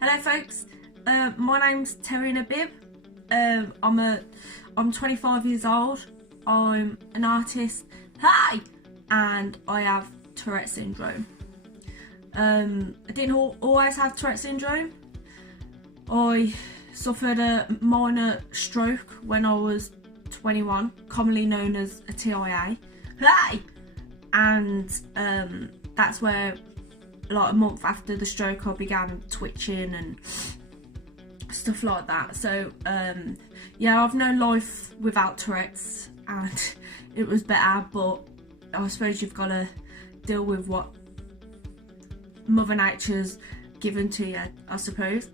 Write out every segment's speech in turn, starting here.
Hello folks, my name's Terrina Bibb. I'm 25 years old. I'm an artist, hi, and I have Tourette syndrome. I didn't always have Tourette syndrome. I suffered a minor stroke when I was 21, commonly known as a TIA, hi, and that's where, like, a month after the stroke, I began twitching and stuff like that. So yeah, I've known life without Tourette's and it was better, but I suppose you've got to deal with what Mother Nature's given to you, I suppose.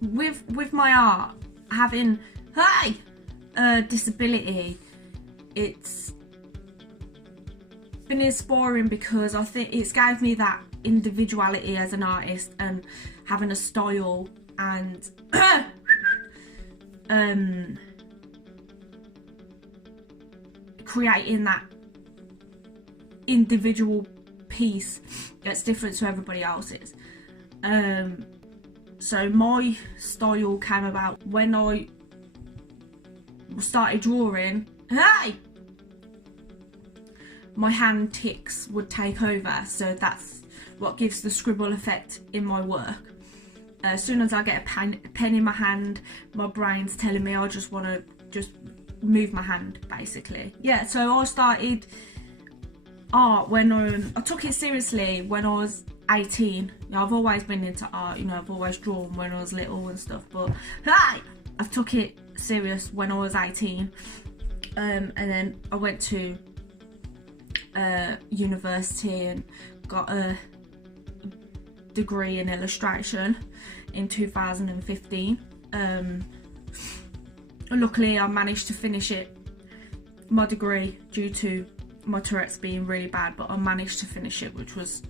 With my art, having a disability, it's been inspiring because I think it's gave me that individuality as an artist and having a style and creating that individual piece that's different to everybody else's. So my style came about when I started drawing. My hand tics would take over, so that's what gives the scribble effect in my work. As soon as I get a pen in my hand, my brain's telling me I just want to move my hand, basically. Yeah, so I started art when I took it seriously when I was 18. I've always been into art, you know, I've always drawn when I was little and stuff, but I've took it serious when I was 18, and then I went to university and got a degree in illustration in 2015. Luckily I managed to finish my degree due to my Tourette's being really bad, but I managed to finish it, which was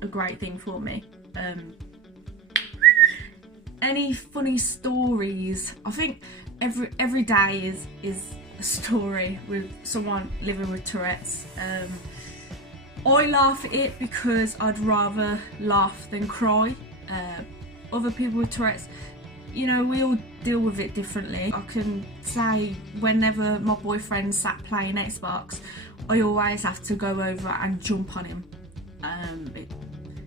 a great thing for me. Any funny stories? I think every day is a story with someone living with Tourette's. I laugh at it because I'd rather laugh than cry. Other people with Tourette's, you know, we all deal with it differently. I can say whenever my boyfriend sat playing Xbox, I always have to go over and jump on him.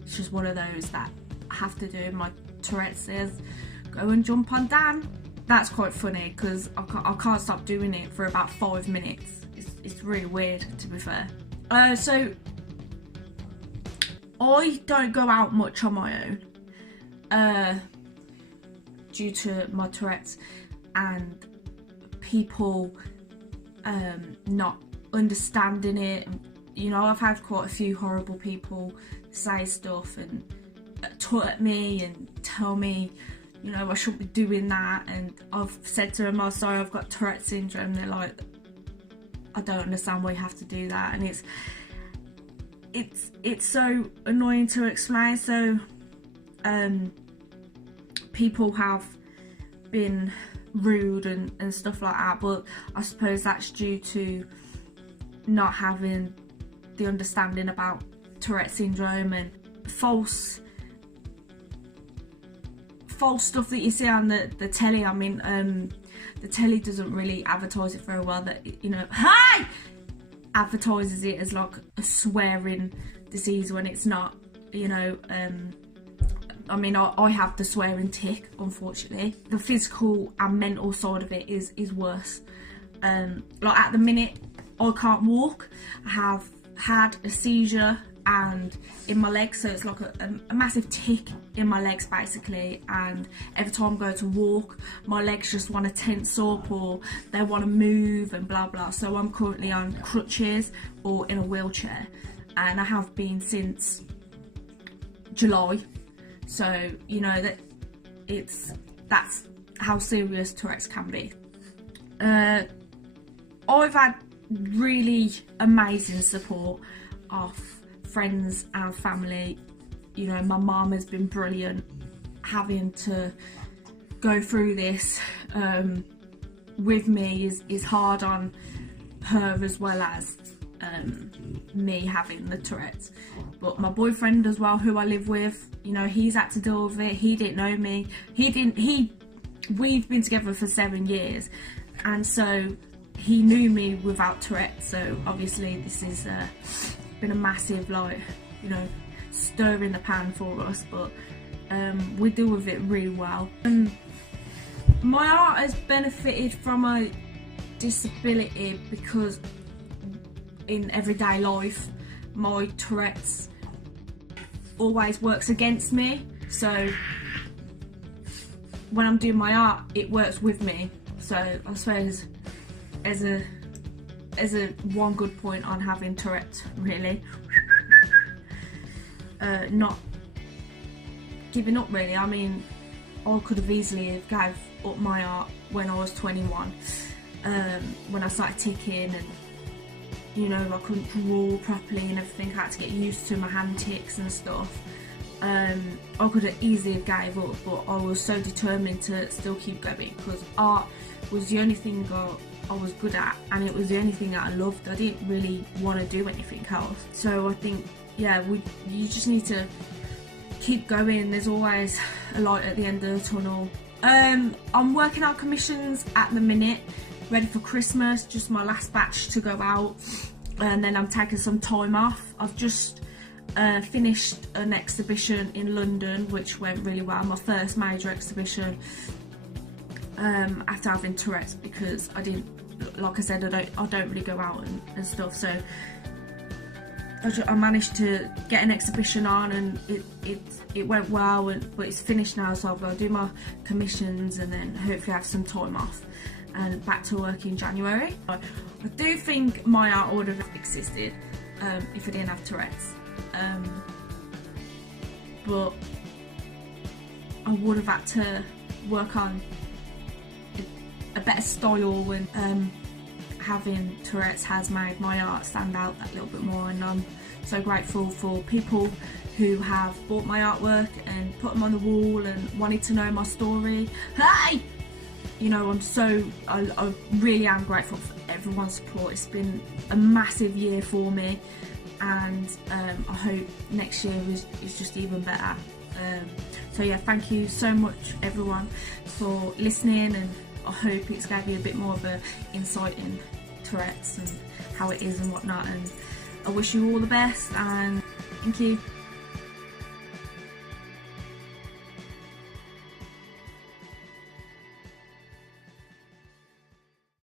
It's just one of those that I have to do. My Tourette says, go and jump on Dan. That's quite funny because I can't stop doing it for about 5 minutes. It's really weird, to be fair. So I don't go out much on my own due to my Tourette's and people not understanding it. You know, I've had quite a few horrible people say stuff and tut at me and tell me, you know, I shouldn't be doing that, and I've said to them, oh, sorry, I've got Tourette syndrome. They're like, I don't understand why you have to do that, and it's so annoying to explain. So people have been rude and stuff like that, but I suppose that's due to not having the understanding about Tourette syndrome and false stuff that you see on the telly. I mean, the telly doesn't really advertise it very well. That, you know, advertises it as like a swearing disease when it's not. You know, I mean, I have the swearing tick, unfortunately. The physical and mental side of it is worse. Like at the minute, I can't walk. I have had a seizure and in my legs, so it's like a massive tick in my legs basically, and every time I go to walk my legs just want to tense up or they want to move and blah blah. So I'm currently on crutches or in a wheelchair, and I have been since July. So you know that's how serious Tourette's can be. I've had really amazing support of friends and family. You know, my mum has been brilliant having to go through this with me is hard on her, as well as me having the Tourette's, but my boyfriend as well, who I live with, you know, he's had to deal with it. He didn't know me. We've been together for 7 years, and so he knew me without Tourette's. So obviously this has been a massive, like, you know, stir in the pan for us, but we deal with it really well. My art has benefited from my disability because in everyday life my Tourette's always works against me, so when I'm doing my art it works with me. So I suppose as a one good point on having Tourette's, really. Not giving up, really. I mean, I could have easily gave up my art when I was 21, when I started ticking, and you know, I couldn't draw properly and everything. I had to get used to my hand ticks and stuff. I could have easily gave up, but I was so determined to still keep going because art was the only thing I was good at, and it was the only thing that I loved. I didn't really want to do anything else. So I think, yeah, you just need to keep going. There's always a light at the end of the tunnel. I'm working out commissions at the minute, ready for Christmas, just my last batch to go out, and then I'm taking some time off. I've just finished an exhibition in London which went really well, my first major exhibition after having Tourette's, because I didn't, like I said, I don't really go out and stuff, so I managed to get an exhibition on, and it went well, but it's finished now, so I've got to do my commissions and then hopefully have some time off and back to work in January. I do think my art would have existed if I didn't have Tourette's, but I would have had to work on a better style, and having Tourette's has made my art stand out that little bit more, and I'm so grateful for people who have bought my artwork and put them on the wall and wanted to know my story. Hey! You know, I really am grateful for everyone's support. It's been a massive year for me, and I hope next year is just even better. So yeah, thank you so much everyone for listening, and I hope it's gave you a bit more of an insight in Tourette's and how it is and whatnot, and I wish you all the best, and thank you.